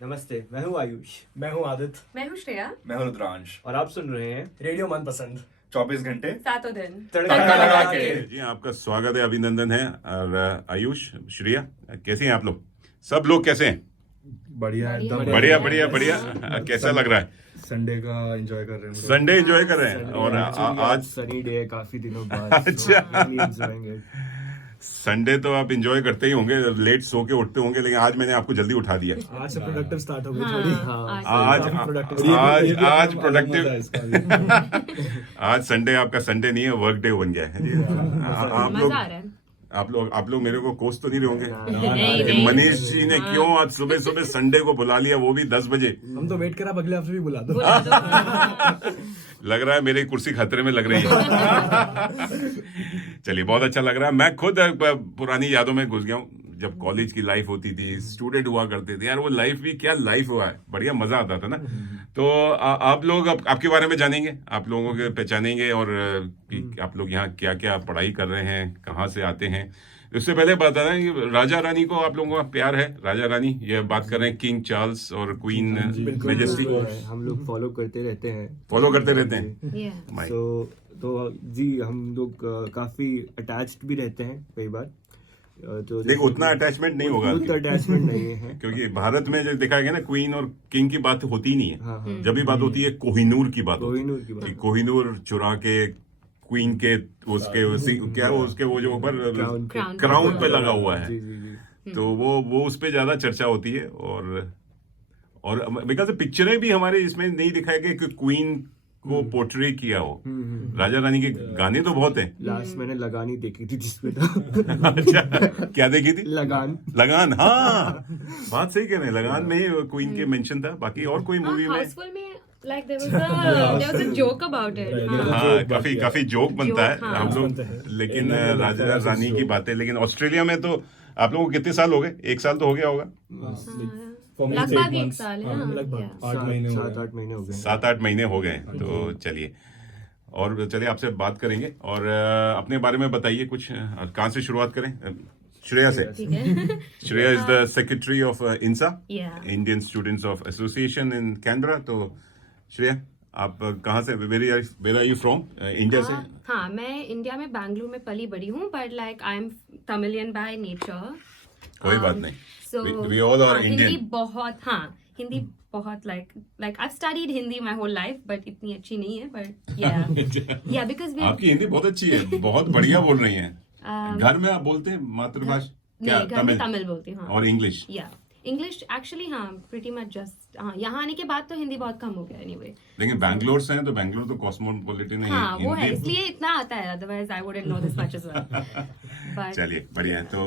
नमस्ते, मैं हूँ आयुष। मैं हूँ आदित्य। मैं हूँ श्रेया। मैं हूं रुद्रांश। और आप सुन रहे हैं रेडियो मनपसंद 24 घंटे सातों दिन तड़का लगा के। जी आपका स्वागत है, अभिनंदन है। और आयुष, श्रेया, कैसे हैं आप लोग? सब लोग कैसे हैं? बढ़िया है, एकदम बढ़िया बढ़िया बढ़िया। कैसा लग रहा है? संडे का एंजॉय कर रहे हैं। संडे एंजॉय कर रहे हैं और आज सनी डे है काफी दिनों बाद। अच्छा। एंजॉयिंग संडे तो आप एंजॉय करते ही होंगे, लेट सो के उठते होंगे, लेकिन आज मैंने आपको जल्दी उठा दिया। आज से प्रोडक्टिव स्टार्ट हो गई हाँ, थोड़ी। आज productive। आज प्रोडक्टिव। आज संडे आपका संडे नहीं है, वर्क डे बन गया है। आप लोग मजा आ रहा है। आप लोग मेरे को कोस तो नहीं रहे होंगे नहीं, कि नहीं। मनीष जी ने क्यों आज सुबह सुबह संडे को बुला लिया, वो भी 10 बजे। हम तो वेट कर आप अगले हफ्ते भी बुला दो। बुला दो। लग रहा है मेरी कुर्सी खतरे में लग रही है। चलिए, बहुत अच्छा लग रहा है। मैं खुद पुरानी यादों में घुस गया हूँ। जब कॉलेज की लाइफ होती थी, स्टूडेंट हुआ करते थे यार, वो लाइफ भी क्या लाइफ हुआ है, बढ़िया मजा आता था ना। तो आप लोग आपके बारे में जानेंगे, आप लोगों के पहचानेंगे और कि आप लोग यहाँ क्या क्या पढ़ाई कर रहे हैं, कहाँ से आते हैं। इससे पहले बता रहे हैं कि राजा रानी को आप लोगों का प्यार है। राजा रानी, ये बात कर रहे हैं किंग चार्ल्स और क्वीन मेजेस्टी। हम लोग फॉलो करते रहते हैं। फॉलो करते रहते हैं। Yeah. माइक। तो जी हम लोग काफी अटैच्ड भी रहते हैं कई बार। तो लेकिन उतना अटैचमेंट नहीं होगा, उतना अटैचमेंट नहीं है। क्योंकि भारत में जो दिखाया गया ना, क्वीन और किंग की बात होती ही नहीं है। हाँ, हाँ। जब भी बात होती है कोहिनूर की बात होती कोहिनूर की है बात। कि कोहिनूर चुरा के क्वीन के क्या वो उसके वो जो ऊपर Crown। क्राउन पे लगा हुआ है, जी जी जी। तो वो उस पे ज्यादा चर्चा होती है। और बिकॉज पिक्चरें भी हमारे इसमें नहीं दिखाया गया कि क्वीन को पोर्ट्रे किया हो। राजा रानी के गाने तो बहुत हैं। लास्ट मैंने लगानी देखी थी जिसमें था। अच्छा, क्या देखी थी? लगान। लगान, हाँ, बात सही कह रहे हैं। लगान में ही क्वीन के मेंशन था। बाकी और कोई मूवी में हाउसफुल में like there was a joke about it. हाँ, काफी जोक बनता है। हाँ। हम लोग लेकिन राजा रानी की बातें, लेकिन ऑस्ट्रेलिया में तो आप लोगों को कितने साल हो गए? 1 साल तो हो गया होगा। लगभग 1 साल है ना? लगभग Yeah. 8 महीने हो 7-8 महीने हो गए। 7-8 महीने हो गए। तो चलिए, और चलिए आपसे बात करेंगे और अपने बारे में बताइए कुछ। कहाँ से शुरुआत करें? श्रेया से। ठीक है। Shreya is the secretary of INSA, Yeah. Indian students of association in Canberra. तो श्रेया, आप कहाँ से, where are you from? India से? हाँ, मैं इंडिया में बैंगलोर में पली बड़ी हूँ, but like I am Tamilian by nature. कोई बात नहीं। So, We all are Hindi Indian. बहुत, हाँ, हिंदी बहुत like I've studied Hindi my whole life, but इतनी अच्छी नहीं है, but yeah, because we आपकी हिंदी बहुत अच्छी है, बहुत बढ़िया बोल रही हैं। Um, घर में आप बोलते हैं मातृभाषा क्या? नहीं, घर में तमिल बोलती हूँ, हाँ। और इंग्लिश? या इंग्लिश एक्चुअली, हाँ, प्रीटी मच जस्ट, हाँ, यहाँ आने के बाद तो हिंदी बहुत कम हो गया एनीवे। लेकिन बैंगलोर से हैं, तो बैंगलोर तो कॉस्मोपॉलिटन है। हाँ, वो है, हिंदी- इसलिए इतना आता है, otherwise I wouldn't know this much as well. But चलिए, बढ़िया है। तो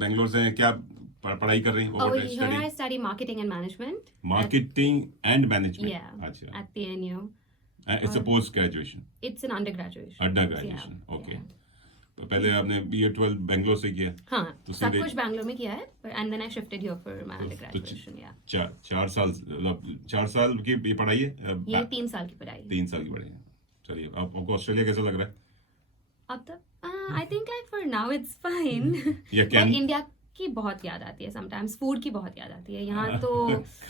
बैंगलोर से क्या पढ़ाई कर रही हैं? oh, here I study marketing and management. Marketing and management. Yeah, अच्छा, at the NU. It's a post graduation, It's an undergraduate. Under graduation. Yeah, okay. yeah. तो पहले आपने BA 12 बैंगलोर से किया? हाँ, तो सब सीधे- कुछ बैंगलोर में किया है, and then I shifted here for my undergraduation. Yeah, 4 साल, मतलब 4 साल की ये पढ़ाई है? ये 3 साल की पढ़ाई। 3 साल की पढ़ाई है। चलिए, आपको ऑस्ट्रेलिया कैसा लग रहा है? अब तक I think like for now it's fine. या But कैन इंडिया की बहुत याद आती है sometimes, फूड की बहुत याद आती है यहाँ तो।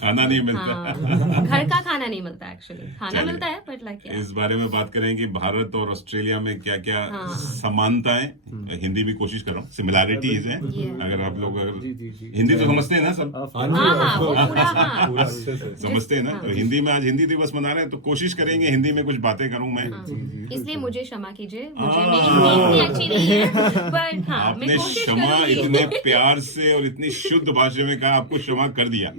खाना नहीं मिलता। हाँ, घर का खाना नहीं मिलता एक्चुअली, खाना चलिए। मिलता है बट लाइक इस बारे में बात करें कि भारत और ऑस्ट्रेलिया में क्या क्या हाँ। समानताएं, हिंदी भी कोशिश कर रहा हूँ, सिमिलैरिटीज हैं। Yeah. अगर आप लोग जी जी जी। हिंदी तो समझते हैं ना सब? हाँ, वो पूरा, हाँ, समझते हैं ना? तो हिंदी में आज हिंदी दिवस मना रहे हैं, तो कोशिश करेंगे हिंदी में कुछ बातें करूं मैं। इसलिए मुझे क्षमा कीजिए, मुझे मेरी हिंदी इतनी अच्छी नहीं है, बट हाँ, मैं आपने कोशिश क्षमा करूंगी। इतने प्यार से और इतनी शुद्ध भाषा में कहा, आपको क्षमा कर दिया।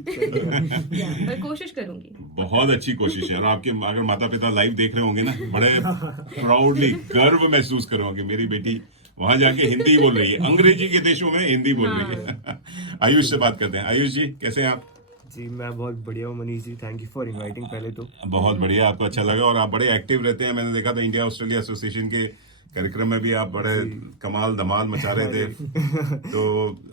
मैं कोशिश करूंगी। बहुत अच्छी कोशिश है। और आपके अगर माता पिता लाइव देख रहे होंगे ना, बड़े प्राउडली गर्व महसूस कर रहे होंगे, मेरी बेटी वहां जाके हिंदी बोल रही है, अंग्रेजी के देशों में हिंदी बोल रही है। आयुष से बात करते हैं। आयुष जी, कैसे हैं आप? जी मैं बहुत बढ़िया हूँ Manish ji, thank you for inviting. पहले तो बहुत बढ़िया, आपको अच्छा लगा और आप बड़े एक्टिव रहते हैं। मैंने देखा था इंडिया ऑस्ट्रेलिया एसोसिएशन के कार्यक्रम में भी आप बड़े कमाल धमाल मचा रहे थे। तो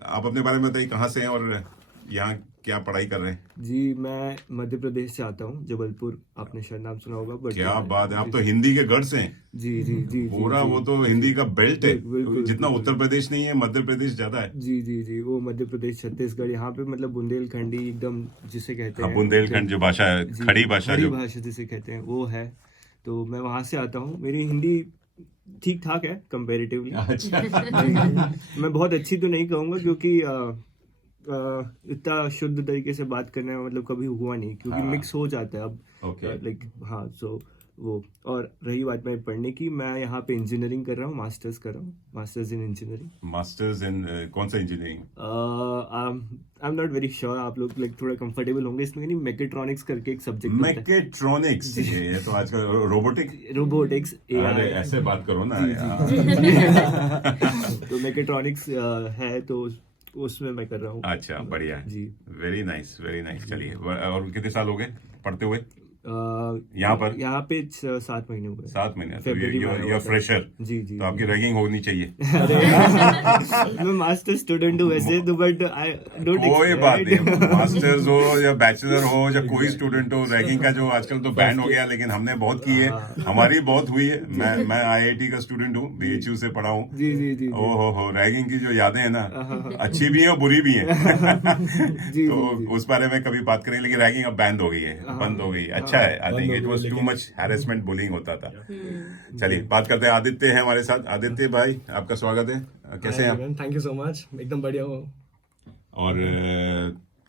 आप अपने बारे में बताइए, कहाँ से हैं और यहाँ क्या पढ़ाई कर रहे हैं? जी मैं मध्य प्रदेश से आता हूँ, जबलपुर, आपने शायद नाम सुना होगा। बट क्या बात है, आप तो हिंदी के गढ़ से हैं। जी जी जी पूरा वो तो हिंदी का बेल्ट है। बिल्कुल, जितना उत्तर प्रदेश नहीं है, मध्य प्रदेश ज्यादा है। जी जी जी, वो मध्य प्रदेश, छत्तीसगढ़, यहाँ पे मतलब बुंदेलखंडी एकदम जिसे कहते हाँ, हैं, बुंदेलखंड जो भाषा है, जी, खड़ी भाषा खड़ी जो। भाषा जिसे कहते हैं वो है। तो मैं वहां से आता हूँ। मेरी हिंदी ठीक ठाक है कंपैरेटिवली। अच्छा। मैं बहुत अच्छी तो नहीं कहूँगा, क्योंकि इतना शुद्ध तरीके से बात करने में मतलब कभी हुआ नहीं, क्योंकि हाँ। मिक्स हो जाता है अब। ओके। लाइक हाँ, सो वो। और रही बात मैं पढ़ने की, मैं यहाँ पे इंजीनियरिंग कर रहा हूँ, मास्टर्स कर रहा हूँ, masters in engineering. Masters in कौन सा engineering? I am not very sure, आप लोग लाइक थोड़ा कंफर्टेबल होंगे इसमें नहीं, मैकेट्रॉनिक्स करके एक सब्जेक्ट है, मैकेट्रॉनिक्स। ये तो आजकल रोबोटिक। रोबोटिक्स, अरे AI। ऐसे बात करो ना यार। तो मैकेट्रॉनिक्स है, तो उसमें मैं कर रहा हूँ। अच्छा, बढ़िया है। जी। Very nice, very nice. चलिए, और कितने साल हो गए पढ़ते हुए? यहाँ यहाँ पर? पे 7 महीने हो गए। 7 महीने। तो February में आया you're हुआ था। फ्रेशर। जी जी तो आपकी रैगिंग होनी चाहिए। मैं मास्टर स्टूडेंट हूँ वैसे तो, बट आई डोंट कोई बात नहीं, मास्टर्स हो या बैचलर हो या कोई स्टूडेंट हो, रैगिंग का जो आजकल तो बैन हो गया, लेकिन हमने बहुत की है, हमारी बहुत हुई है। मैं IIT का स्टूडेंट हूँ, BHU से पढ़ा हूँ। जी जी जी ओ हो, रैगिंग की जो यादें हैं ना, अच्छी भी हैं और बुरी भी हैं। जी, तो जी। उस बारे में कभी बात करेंगे, लेकिन रैगिंग अब बैन हो गई है, बंद हो गई। अच्छा है। I think it was too much harassment, bullying होता था। चलिए, बात करते हैं। आदित्य है हमारे साथ। आदित्य भाई, आपका स्वागत है। कैसे हैं आप? थैंक यू सो मच, एकदम बढ़िया हूँ। और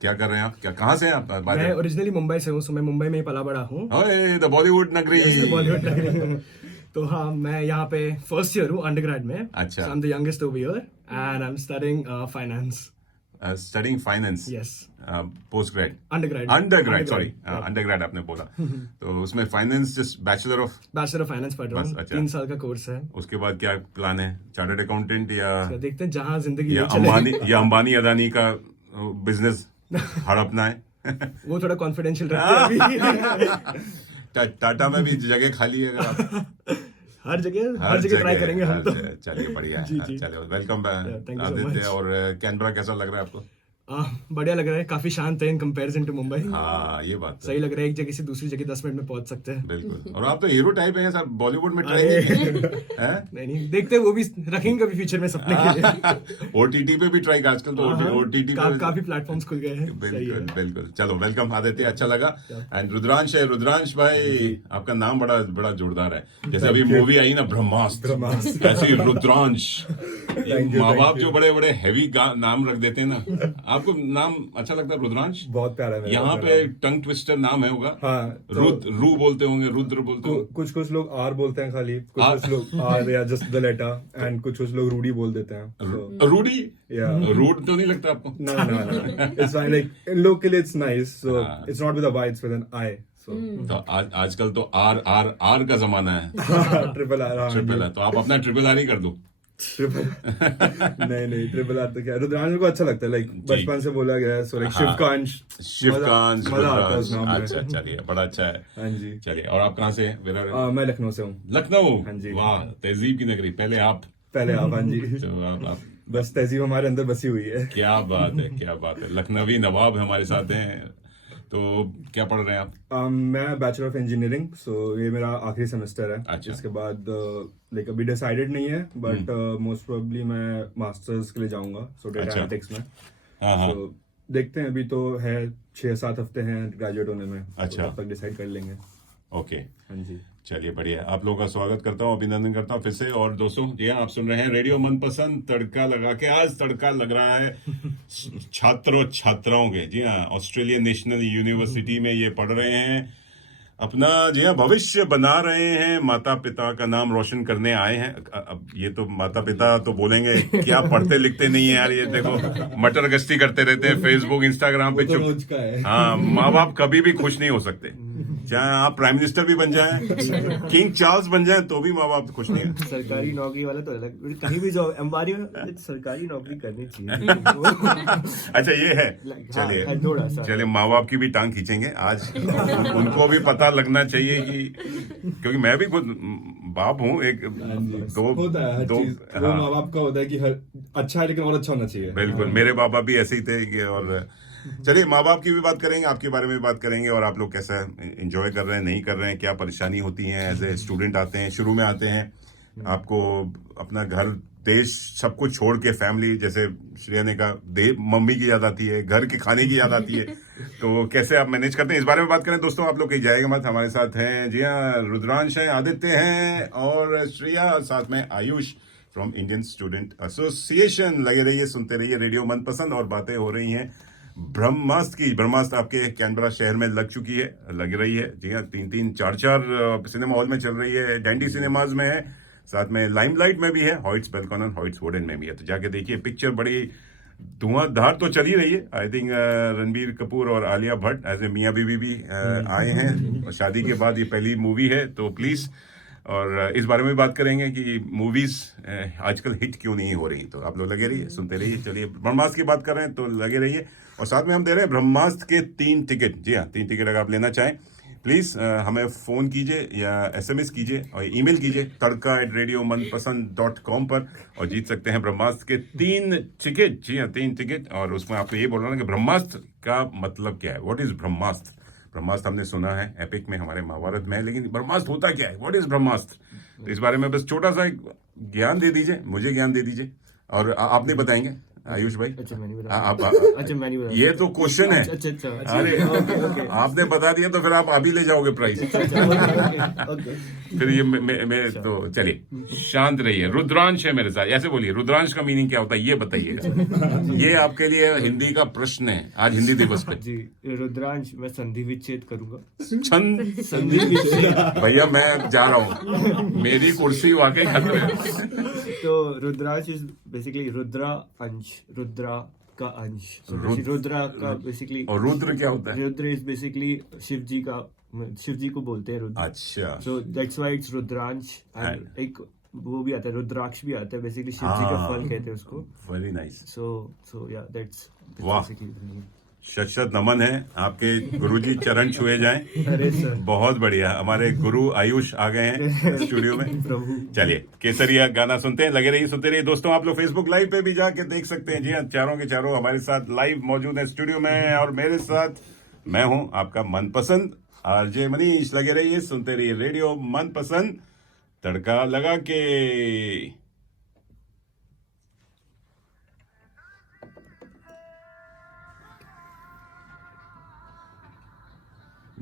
क्या कर रहे हैं आप? कहाँ से हैं आप? मैं ओरिजिनली मुंबई से हूँ, सो मैं मुंबई में ही पला बड़ा हूँ। द बॉलीवुड नगरी। बॉलीवुड नगरी। तो हाँ, मैं यहाँ पे फर्स्ट ईयर हूँ अंडरग्रेड में। अच्छा। I am the youngest over here and I am studying finance. Studying finance. Yes. Post grade. Undergrad. Undergrad, sorry, undergrad आपने बोला। तो उसमें finance, just bachelor of finance पढ़ रहा बस, हूँ। अच्छा। 3 साल का कोर्स है। उसके बाद क्या प्लान है? चार्टर्ड अकाउंटेंट या तो देखते हैं जहाँ जिंदगी या ले चले। अंबानी अदानी का बिजनेस हड़पना है? वो थोड़ा कॉन्फिडेंशियल रखते हैं अभी। टाटा में भी जगह खाली है अगर आप? हर जगह ट्राई करेंगे हम तो। चलिए, बढ़िया है। जी, जी। चलिए, welcome thank you so Aditya. much। और कैनबरा कैसा लग रहा है आपको? बढ़िया लग रहा है, काफी शांत है इन कंपैरिजन टू मुंबई। हाँ, ये बात तो सही लग रहा है, एक जगह से दूसरी जगह 10 मिनट में पहुंच सकते हैं। बिल्कुल। और आप तो हीरो टाइप हैं सर, बॉलीवुड में ट्राई अरे। हैं? नहीं, देखते हैं, वो भी रखेंगे कभी फ्यूचर में सपने के लिए। OTT पे भी ट्राई, आजकल तो OTT पे काफी प्लेटफॉर्म्स खुल गए हैं। सही है। बिल्कुल बिल्कुल। चलो, वेलकम आदित्य, अच्छा लगा। एंड रुद्रांश है। रुद्रांश भाई, आपका नाम बड़ा बड़ा जोरदार है। जैसे अभी मूवी आई ना ब्रह्मास्त्र, ऐसे ही रुद्रांश। माँ बाप जो बड़े बड़े हैवी नाम रख देते हैं ना, आपको नाम अच्छा लगता है रुद्रांश? बहुत प्यारा है मेरा यहाँ नाम। पे टंग ट्विस्टर नाम है होगा। हाँ, रू बोलते होंगे, रुद्र बोलते होंगे। कुछ लोग आर बोलते हैं खाली, आर? कुछ लोग आर या जस्ट द लेटर, एंड कुछ लोग रूडी बोल देते हैं। So, रूडी? Yeah. रूड तो नहीं लगता आपको? no. It's fine. Like in local, it's nice. So हाँ. it's not with a Y, it's with an I. So तो आजकल तो आर का जमाना है। Triple R. ट्रिपल है, तो आप अपना ट्रिपल आर ही कर दो। नहीं, ट्रिपल आर तो क्या, रुद्रांश को अच्छा लगता है, लाइक बचपन से बोला गया है। So like शिवकांश। शिवकांश, मजा आता है उस नाम में। अच्छा, चलिए, बड़ा अच्छा है। हाँ जी। चलिए, और आप कहाँ से हैं? मैं लखनऊ से हूँ। लखनऊ। हाँ जी। वाह, तहजीब की नगरी। पहले आप। पहले आप। हाँ जी। तो आप बस तहजीब हमारे अंदर बसी हुई है। क्या बात है, क्या बात है। लखनवी नवाब हमारे साथ हैं। तो क्या पढ़ रहे हैं आप? मैं बैचलर ऑफ इंजीनियरिंग, सो ये मेरा आखिरी सेमेस्टर है। अच्छा। इसके बाद लाइक अभी डिसाइडेड नहीं है, बट मोस्ट प्रोबेबली मैं मास्टर्स के लिए जाऊंगा, सो डेटा अच्छा। एनालिटिक्स में। हाँ। तो देखते हैं, अभी तो है 6-7 हफ्ते हैं ग्रेजुएट होने में। अच्छा। तो तब तक डिसाइड कर लेंगे। ओके, हाँ जी। चलिए, बढ़िया। आप लोगों का स्वागत करता हूँ, अभिनंदन करता हूँ फिर से। और दोस्तों, जी हाँ, आप सुन रहे हैं रेडियो मनपसंद तड़का लगा के। आज तड़का लग रहा है छात्रों छात्राओं के। जी हाँ, ऑस्ट्रेलियन नेशनल यूनिवर्सिटी में ये पढ़ रहे हैं, अपना जी हाँ भविष्य बना रहे हैं, माता पिता का नाम रोशन करने आए हैं। अब ये तो माता पिता तो बोलेंगे क्या पढ़ते लिखते नहीं है यार, ये देखो मटर गश्ती करते रहते हैं फेसबुक इंस्टाग्राम पे। वो तो रोज का है। हाँ, माँ बाप कभी भी खुश नहीं हो सकते, चाहे आप प्राइम मिनिस्टर भी बन जाएं, किंग चार्ल्स बन जाएं, तो भी माँ बाप खुश नहीं है। सरकारी नौकरी वाला तो अलग, कहीं भी जॉब अंबानी में सरकारी नौकरी करनी चाहिए। अच्छा, ये है। हाँ, थोड़ा सा। चलिए, माँ बाप की भी टांग खींचेंगे आज। उनको भी पता लगना चाहिए कि, क्योंकि मैं भी खुद बाप हूँ, एक होता है हर दो। चीज, वो हाँ, माँ बाप का होता है कि हर अच्छा है लेकिन और अच्छा होना चाहिए। बिल्कुल। मेरे पापा भी ऐसे ही थे कि, और चलिए, माँ बाप की भी बात करेंगे, आपके बारे में भी बात करेंगे, और आप लोग कैसा एंजॉय कर रहे हैं, नहीं कर रहे हैं, क्या परेशानी होती है एज ए स्टूडेंट आते हैं, शुरू में आते हैं, आपको अपना घर देश सब कुछ छोड़ के, फैमिली, जैसे श्रेया ने कहा, मम्मी की याद आती है, घर के खाने की याद आती है, तो कैसे आप मैनेज करते हैं, इस बारे में बात करें दोस्तों। आप लोग कहीं जाएगा मत, हमारे साथ हैं, जी हाँ, रुद्रांश है, आदित्य हैं और श्रेया, और साथ में Ayush from Indian student association. लगे रहिए, सुनते रहिए रेडियो मनपसंद, और बातें हो रही हैं ब्रह्मास्त्र की। ब्रह्मास्त्र आपके कैनबरा शहर में लग चुकी है, लग रही है, जी हाँ, 3-3, 4-4 सिनेमा हॉल में चल रही है, डैंडी सिनेमाज में है, साथ में लाइमलाइट में भी है, हॉइट्स बेलकॉन, हॉइट्स वुडन में भी है, तो जाके देखिए। पिक्चर बड़ी धुआंधार तो चल ही रही है। आई थिंक रणबीर कपूर और आलिया भट्ट एज ए मियां बीवी भी आए हैं, शादी के बाद ये पहली मूवी है, तो प्लीज, और इस बारे में बात करेंगे कि मूवीज आजकल हिट क्यों नहीं हो रही, तो आप लोग लगे रहिए, सुनते रहिए। चलिए, ब्रह्मास्त्र की बात कर रहे हैं तो लगे रहिए, और साथ में हम दे रहे हैं ब्रह्मास्त्र के 3 टिकट। जी हाँ, 3 टिकट अगर आप लेना चाहें, प्लीज हमें फोन कीजिए या SMS कीजिए और ईमेल कीजिए tadka@radiomanpasand.com पर, और जीत सकते हैं ब्रह्मास्त्र के 3 टिकट। जी हाँ, 3 टिकट। और उसमें आपको ये बोलना है कि ब्रह्मास्त्र का मतलब क्या है, व्हाट इज ब्रह्मास्त्र। ब्रह्मास्त्र हमने सुना है एपिक में, हमारे महाभारत में है, लेकिन ब्रह्मास्त्र होता क्या है, व्हाट इज ब्रह्मास्त्र। तो इस बारे में बस छोटा सा एक ज्ञान दे दीजिए, मुझे ज्ञान दे दीजिए, और आप नहीं बताएंगे आयुष भाई। अच्छा, मैंने आप अच्छा, मैंने बता ये तो क्वेश्चन है। अच्छा, अरे आपने बता दिया तो फिर आप अभी ले जाओगे प्राइस। ओके। फिर ये मैं तो चलिए, शांत रहिए। रुद्रांश है मेरे साथ, ऐसे बोलिए, रुद्रांश का मीनिंग क्या होता है ये बताइएगा। ये आपके लिए हिंदी का प्रश्न है आज हिंदी दिवस पे। जी, रुद्रांश, मैं संधि विच्छेद करूंगा। छंद संधि विच्छेद। भैया मैं जा रहा हूँ, मेरी कुर्सी वाकई खतरे है। तो रुद्रांश इज बेसिकली रुद्रा अंश, रुद्रा का अंश। रुद्रा का बेसिकली, और रुद्र क्या होता है? रुद्र इज बेसिकली शिव जी का, शिव जी को बोलते हैं रुद्र। अच्छा, so that's why it's Rudransh. And एक वो भी आता है, रुद्राक्ष भी आता है, बेसिकली शिव जी का फल कहते हैं उसको। Very nice. सो या दैट्स वाह। बेसिकली। शत नमन है, आपके गुरुजी चरण छुए जाएं। अरे सर, बहुत बढ़िया, हमारे गुरु आयुष आ गए हैं स्टूडियो में। प्रभु। चलिए, केसरिया गाना सुनते हैं, लगे रहिए, सुनते रहिए दोस्तों। आप लोग फेसबुक लाइव पे भी जाके देख सकते हैं। जी हाँ, चारों के चारों हमारे साथ लाइव मौजूद है स्टूडियो में, और मेरे साथ मैं हूं आपका मनपसंद RJ मनीष। लगे रहिए, सुनते रहिए रेडियो मनपसंद, तड़का लगा के।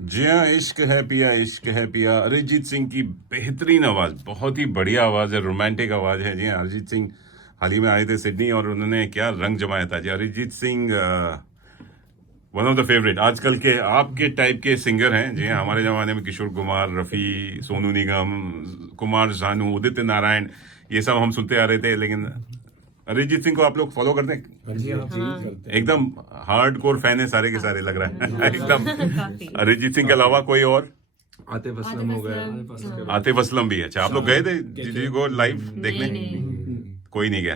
जी हाँ, इश्क है पिया, इश्क है पिया, अरिजीत सिंह की बेहतरीन आवाज, बहुत ही बढ़िया आवाज है, रोमांटिक आवाज है। जी हाँ, अरिजीत सिंह हाल ही में आए थे सिडनी, और उन्होंने क्या रंग जमाया था। जी, Arijit Singh one of the favourite आजकल के आपके टाइप के सिंगर हैं। जी हाँ, हमारे जमाने में किशोर कुमार, रफी, सोनू निगम, कुमार सानू, उदित नारायण, ये सब हम सुनते आ रहे थे, लेकिन अरिजीत सिंह को आप लोग फॉलो करते हैं? जी हाँ, करते हैं। एकदम हार्डकोर फैन है सारे के सारे, लग रहा है एकदम। काफी। अरिजीत सिंह के अलावा कोई और? आतिफ असलम हो गया। आतिफ असलम भी। अच्छा, आप लोग गए थे जी को लाइव देखने? नहीं। कोई नहीं गया।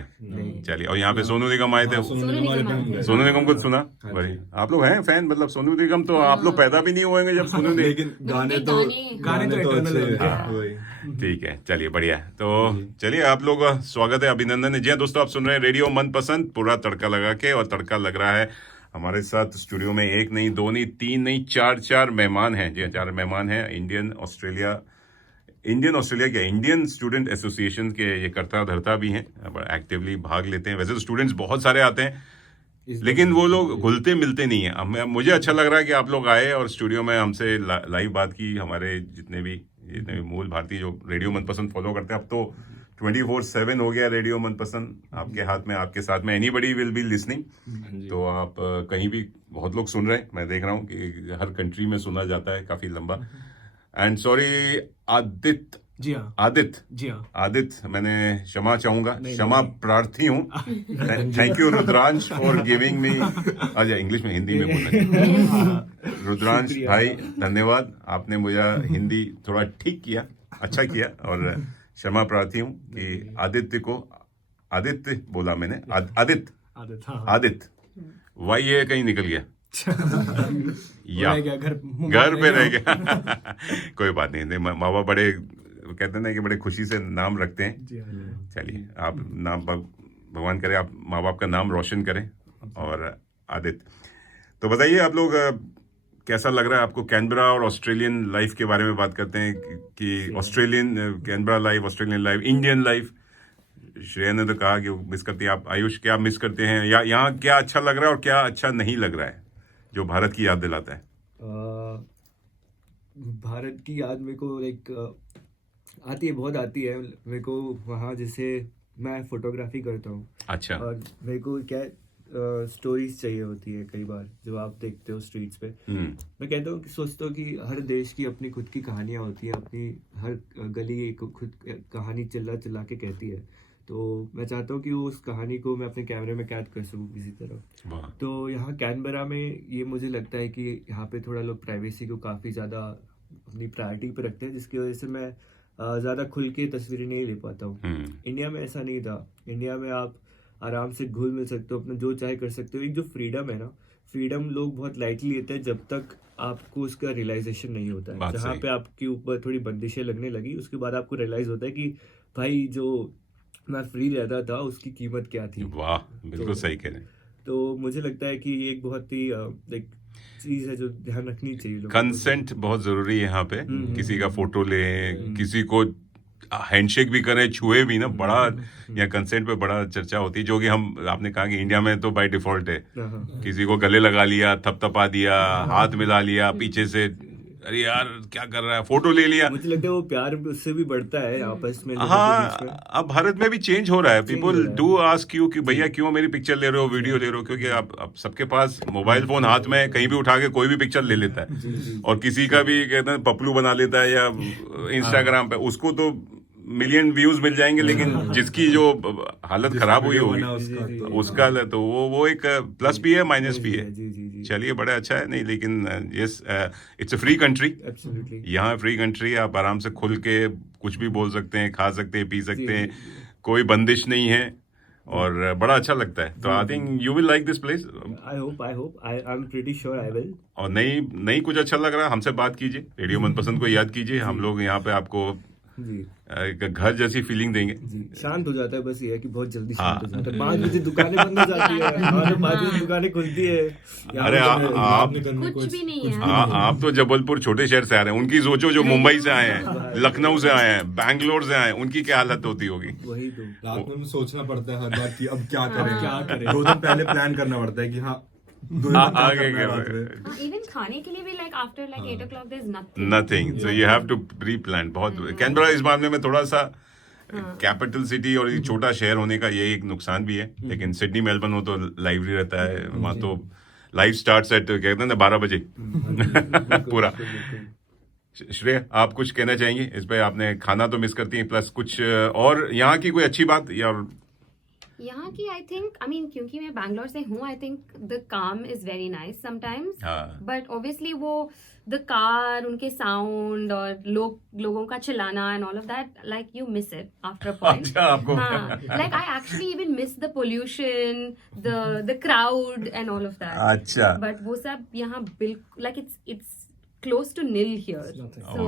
चलिए, और यहाँ पे सोनू निगम आए थे। सोनू निगम को सुना भाई? आप लोग हैं फैन? मतलब सोनू निगम तो आप लोग पैदा भी नहीं हुएंगे जब सोनू निगम। लेकिन गाने तो eternal अच्छे है। हैं। वही। ठीक है, चलिए बढ़िया। तो चलिए, आप लोग स्वागत है, अभिनंदन है। जी हाँ दोस्तों, आप सुन रहे हैं रेडियो मनपसंद, पूरा तड़का लगा के, और तड़का लग रहा है हमारे साथ स्टूडियो में 1 नहीं, 2 नहीं, 3 नहीं, 4 मेहमान हैं। जी हाँ, 4 मेहमान हैं। इंडियन ऑस्ट्रेलिया क्या, इंडियन स्टूडेंट एसोसिएशन के ये करता धरता भी हैं, एक्टिवली भाग लेते हैं। वैसे तो स्टूडेंट्स बहुत सारे आते हैं, लेकिन वो लोग घुलते मिलते नहीं है। मुझे अच्छा लग रहा है कि आप लोग आए और स्टूडियो में हमसे लाइव बात की। हमारे जितने भी मूल भारतीय जो रेडियो मनपसंद फॉलो करते हैं, अब तो 24/7 हो गया रेडियो मनपसंद आपके हाथ में, आपके साथ में। एनीबडी विल बी लिसनिंग, तो आप कहीं भी, बहुत लोग सुन रहे हैं, मैं देख रहा हूँ कि हर कंट्री में सुना जाता है, काफी लंबा। एंड सॉरी आदित्य, जी हाँ, आदित्य, जी हाँ। आदित्य, मैंने क्षमा चाहूंगा, क्षमा प्रार्थी हूँ। Thank you Rudransh for giving me. अच्छा, इंग्लिश में, हिंदी में बोलना। रुद्रांश भाई, धन्यवाद, आपने मुझे हिंदी थोड़ा ठीक किया, अच्छा किया, और क्षमा प्रार्थी हूँ कि आदित्य बोला मैंने, आदित्य वाई ये कहीं निकल गया या रह गया, घर पे रह गया। कोई बात नहीं, माँ बाप बड़े कहते हैं ना कि बड़े खुशी से नाम रखते हैं। जी हाँ। चलिए, आप नाम, भगवान करे आप माँ बाप का नाम रोशन करें। और आदित्य, तो बताइए आप लोग कैसा लग रहा है आपको कैनबरा और ऑस्ट्रेलियन लाइफ के बारे में बात करते हैं कि Australian Canberra life, Australian life, Indian life. Shreya ने तो कहा कि मिस करती हैं आप। आयुष क्या मिस करते हैं, या यहाँ क्या अच्छा लग रहा है और क्या अच्छा नहीं लग रहा है जो भारत की याद दिलाता है? भारत की याद मेरे को लाइक आती है, बहुत आती है मेरे को। वहाँ जैसे मैं फोटोग्राफी करता हूँ, अच्छा। और मेरे को क्या स्टोरीज चाहिए होती है कई बार जो आप देखते हो स्ट्रीट्स पे। मैं कहता हूँ कि सोचता हूँ कि हर देश की अपनी खुद की कहानियाँ होती हैं, अपनी हर गली एक खुद कहानी चिल्ला चिल्ला के कहती है। तो मैं चाहता हूँ कि उस कहानी को मैं अपने कैमरे में कैद कर सकूँ किसी तरह। तो यहाँ कैनबरा में ये मुझे लगता है कि यहाँ पे थोड़ा लोग प्राइवेसी को काफ़ी ज़्यादा अपनी प्रायोरिटी पे रखते हैं, जिसकी वजह से मैं ज़्यादा खुल के तस्वीरें नहीं ले पाता हूँ। इंडिया में ऐसा नहीं था। इंडिया में आप आराम से घुल मिल सकते हो, अपना जो चाहे कर सकते हो। एक जो फ्रीडम है ना, फ्रीडम लोग बहुत लाइटली लेते हैं जब तक आपको उसका रियलाइजेशन नहीं होता है। जहाँ पे आपके ऊपर थोड़ी बंदिशें लगने लगी, उसके बाद आपको रियलाइज होता है कि भाई जो मैं फ्री रहता था उसकी कीमत क्या थी। वाह, बिल्कुल सही कह रहे हैं। तो मुझे लगता है कि एक बहुत ही एक चीज है जो ध्यान रखनी चाहिए लोगों को। कंसेंट बहुत जरूरी है यहाँ पे। किसी का फोटो ले, किसी को हैंडशेक भी करें, छुए भी ना, बड़ा या कंसेंट पे बड़ा चर्चा होती है, जो कि हम आपने कहा कि इंडिया में तो बाय डिफॉल्ट है। किसी को गले लगा लिया, थपथपा दिया, हाथ मिला लिया पीछे से, अरे यार क्या कर रहा है, फोटो ले लिया। मुझे लगता है वो प्यार उससे भी बढ़ता है आपस में। हाँ, अब भारत में भी चेंज हो रहा है। पीपल डू आस्क यू कि भैया क्यों मेरी पिक्चर ले रहे हो, वीडियो ले रहे हो, क्योंकि अब सबके पास मोबाइल फोन हाथ में, कहीं भी उठा के कोई भी पिक्चर ले लेता है। और किसी का भी कहते हैं पपलू बना लेता है, या इंस्टाग्राम पे उसको तो मिलियन व्यूज मिल जाएंगे, लेकिन जिसकी जो हालत खराब हुई होगी उसका तो वो एक प्लस भी है, माइनस भी है। चलिए, बड़ा अच्छा है। नहीं, लेकिन yes, it's a free country. यहाँ फ्री कंट्री, आप आराम से खुल के कुछ भी बोल सकते हैं, खा सकते हैं, पी सकते हैं, कोई बंदिश नहीं है, और बड़ा अच्छा लगता है। तो I think you will like this place. I hope I am pretty sure I will. और नहीं कुछ अच्छा लग रहा है, हमसे बात कीजिए, रेडियो मनपसंद को याद कीजिए। हम लोग यहाँ पे आपको एक घर जैसी फीलिंग देंगे। शांत हो जाता है, बस ये है कि बहुत जल्दी शांत हो जाता है। 5 बजे दुकानें बंद हो जाती है, 5 बजे दुकानें खुलती है। अरे आप कुछ भी नहीं है। आप तो जबलपुर छोटे शहर से आ रहे हैं, उनकी सोचो जो मुंबई से आए हैं, लखनऊ से आए हैं, बैंगलोर से आए हैं, उनकी क्या हालत होती होगी। वही तो रात में सोचना पड़ता है हर बार कि अब क्या करें। 2 दिन पहले प्लान करना पड़ता है कि हाँ आगे इवन खाने के लिए भी like after like 8 o'clock there's nothing, so you have to pre plan. बहुत कैनबरा इस मामले में थोड़ा सा कैपिटल सिटी और ये छोटा शहर होने का ये एक नुकसान भी है, लेकिन सिडनी मेलबर्न हो तो लाइवली रहता है वहाँ। तो लाइव स्टार्ट एट कहते हैं ना 12 बजे पूरा। श्रेय, आप कुछ कहना चाहेंगे इस पे? आपने खाना तो मिस करती हैं, प्लस कुछ और यहाँ की कोई अच्छी बात? या यहाँ की आई थिंक क्योंकि मैं बैंगलोर से हूँ, आई थिंक द काम is very nice sometimes, but obviously वो द कार, उनके साउंड और लोगों का चिल्लाना and all of that, like you miss it after a point. अच्छा, आपको like I actually even miss the pollution, the crowd and all of that. अच्छा, but वो सब यहाँ बिल्कुल like it's close to nil here, so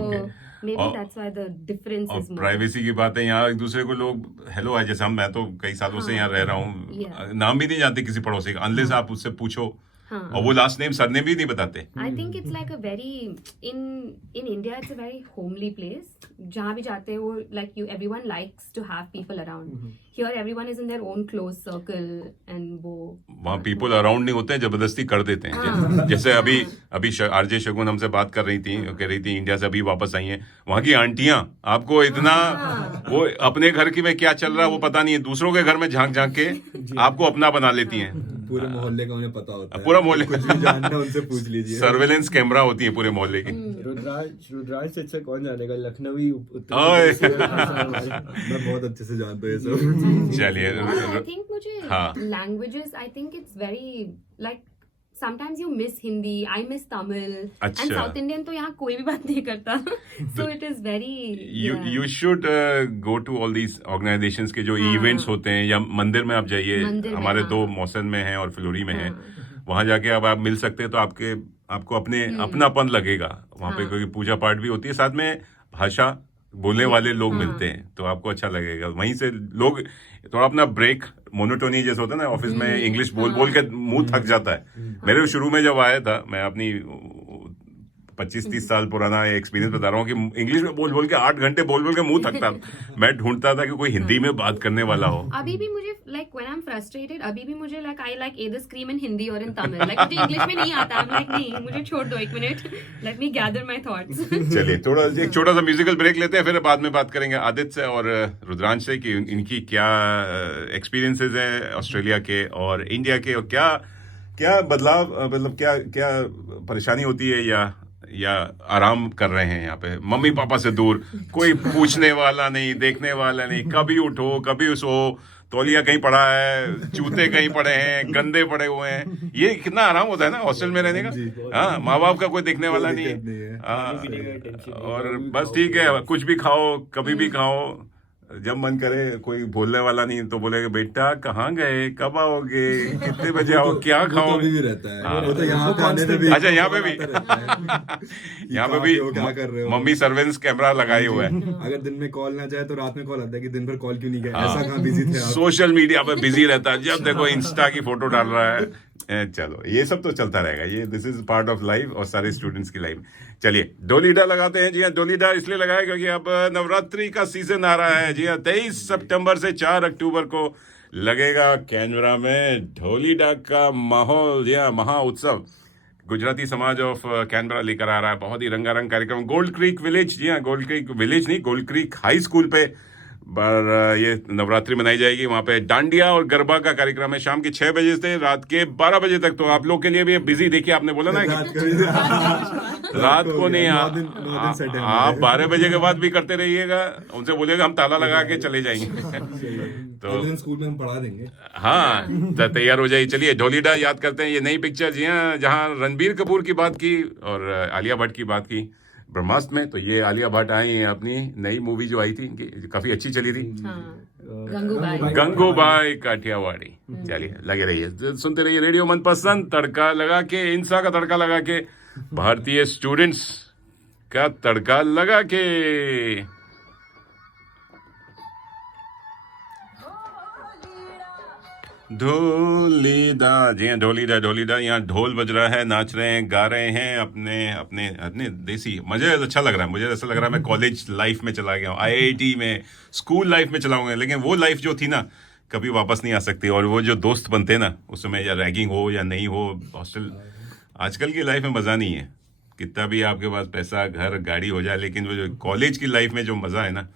maybe that's why the difference is more. Privacy की बात है, यहाँ एक दूसरे को लोग हेलो है, जैसे मैं तो कई सालों से यहाँ रह रहा हूँ, नाम भी नहीं जानते किसी पड़ोसी का, अनलेस आप उससे पूछो, और वो लास्ट नेम सरनेम भी नहीं बताते। I think it's like a very in India it's a very homely place. जहाँ भी जाते हैं वो like everyone likes to have people around. Here everyone is in their own close circle and वो वहाँ people around नहीं होते हैं, जबरदस्ती कर देते हैं। जैसे अभी आरजे शगुन हमसे बात कर रही थी, कह रही थी इंडिया से अभी वापस आई हैं, वहाँ की आंटियां आपको इतना वो अपने घर की में क्या चल रहा है वो पता नहीं है, दूसरों के घर में झांक झांक के आपको अपना बना लेती हैं। पूरे मोहल्ले का उन्हें पता होता है, पूरा मोहल्ले कुछ भी जानना है उनसे पूछ लीजिए। सर्वेलेंस कैमरा होती है पूरे मोहल्ले की। रुद्राज से अच्छा कौन जानेगा, लखनवी ओए। मैं बहुत अच्छे से जानता हूँ ये सब। चलिए, I think मुझे languages, I think it's very like sometimes you miss Hindi, I miss Tamil, and South Indian तो यहाँ कोई भी बात नहीं करता, so it is very. You should go to all these organizations के जो इवेंट्स होते हैं, या मंदिर में आप जाइए, हमारे 2 मौसन में हैं और फ्लोरी में हैं, वहाँ जाके अब आप मिल सकते हैं, तो आपको अपनापन लगेगा वहाँ पे, क्योंकि पूजा पाठ भी होती है, साथ में भाषा बोलने वाले लोग मिलते हैं तो आपको अच्छा लगेगा। वहीं से लोग थोड़ा अपना ब्रेक, मोनोटोनी जैसे होता है ना ऑफिस में, इंग्लिश बोल बोल के मुंह थक जाता है। मेरे शुरू में जब आया था, मैं अपनी 25-30 साल पुराना एक्सपीरियंस बता रहा हूँ कि इंग्लिश में बोल बोल के 8 घंटे बोल बोल के मुंह थकता था। मैं ढूंढता था कि कोई हिंदी में बात करने वाला हो। अभी भी मुझे like when I am frustrated, अभी भी मुझे like I like either scream in Hindi और इन तमिल। लाइक मुझे इंग्लिश में नहीं आता, आई एम लाइक नहीं, मुझे छोड़ दो 1 minute, let me gather my thoughts. चलिए एक छोटा सा म्यूजिकल ब्रेक लेते हैं, फिर बाद में बात करेंगे आदित्य से और रुद्रांश से कि इनकी क्या एक्सपीरियंसेस हैं ऑस्ट्रेलिया के और इंडिया के, और क्या क्या बदलाव, मतलब क्या क्या परेशानी होती है या आराम कर रहे हैं यहाँ पे मम्मी पापा से दूर। कोई पूछने वाला नहीं, देखने वाला नहीं, कभी उठो कभी सो, तौलिया कहीं पड़ा है, जूते कहीं पड़े हैं, गंदे पड़े हुए हैं। ये कितना आराम होता है ना हॉस्टल में रहने का। हाँ, माँ बाप का कोई देखने वाला नहीं है। और बस ठीक है, कुछ भी खाओ कभी भी खाओ, जब मन करे, कोई बोलने वाला नहीं तो बोलेगा बेटा कहाँ गए, कब आओगे, कितने बजे आओ, क्या खाओ। अभी भी रहता है। हाँ। वो तो यहाँ पे आने में भी, अच्छा यहाँ पे भी यहाँ पे भी क्या कर रहे हो, मम्मी सर्वेलेंस कैमरा लगाए हुए है। अगर दिन में कॉल ना जाए तो रात में कॉल आता है कि दिन भर कॉल क्यों नहीं किया, हाँ। ऐसा कहाँ बिजी थे आप। सोशल मीडिया पे बिजी रहता है, जब देखो इंस्टा की फोटो डाल रहा है। चलो ये सब तो चलता रहेगा, ये this is part of life और सारे स्टूडेंट्स की लाइफ। चलिए डोलीडा लगाते हैं। जी हाँ, डोलीडा इसलिए लगाया क्योंकि अब नवरात्रि का सीजन आ रहा है। जी हाँ, 23 सितंबर से 4 अक्टूबर को लगेगा कैनबरा में डोलीडा का माहौल। जी हाँ, महा उत्सव गुजराती समाज ऑफ कैनबरा लेकर आ रहा है। बहुत ही रंगारंग कार्यक्रम गोल्ड क्रीक विलेज, जी हाँ गोल्ड क्रीक विलेज नहीं, गोल्ड क्रीक हाई स्कूल पे पर ये नवरात्रि मनाई जाएगी। वहां पे डांडिया और गरबा का कार्यक्रम है शाम के 6 बजे से रात के 12 बजे तक। तो आप लोग के लिए भी बिजी, देखिए आपने बोला ना रात को नहीं, आप 12 बजे के बाद भी करते रहिएगा, उनसे बोलिएगा हम ताला लगा के चले जाएंगे। तो स्कूल में हम पढ़ा देंगे। हाँ, तैयार हो जाइए। चलिए ढोलीडा याद करते हैं, ये नई पिक्चर जी हाँ, जहाँ रणबीर कपूर की बात की और आलिया भट्ट की बात की ब्रह्मास्त्र में, तो ये आलिया भट्ट आई है अपनी नई मूवी जो आई थी इनकी, काफी अच्छी चली थी, गंगूबाई काठियावाड़ी। चलिए लगे रहिए, सुनते रहिए रेडियो मनपसंद, तड़का लगा के, इंसा का तड़का लगा के, भारतीय स्टूडेंट्स का तड़का लगा के। ढोलीदा, जी हाँ ढोलीदा, ढोलीदा, यहाँ ढोल बज रहा है, नाच रहे हैं, गा रहे हैं अपने अपने अपने देसी। मुझे अच्छा लग रहा है, मुझे ऐसा लग रहा है मैं कॉलेज लाइफ में चला गया हूँ, IIT में, स्कूल लाइफ में चला हूँ। लेकिन वो लाइफ जो थी ना कभी वापस नहीं आ सकती। और वो जो दोस्त बनते हैं ना उसमें, या रैगिंग हो या नहीं हो, हॉस्टल, आजकल की लाइफ में मजा नहीं है। कितना भी आपके पास पैसा, घर, गाड़ी हो जाए, लेकिन वो जो कॉलेज की लाइफ में जो मजा है ना,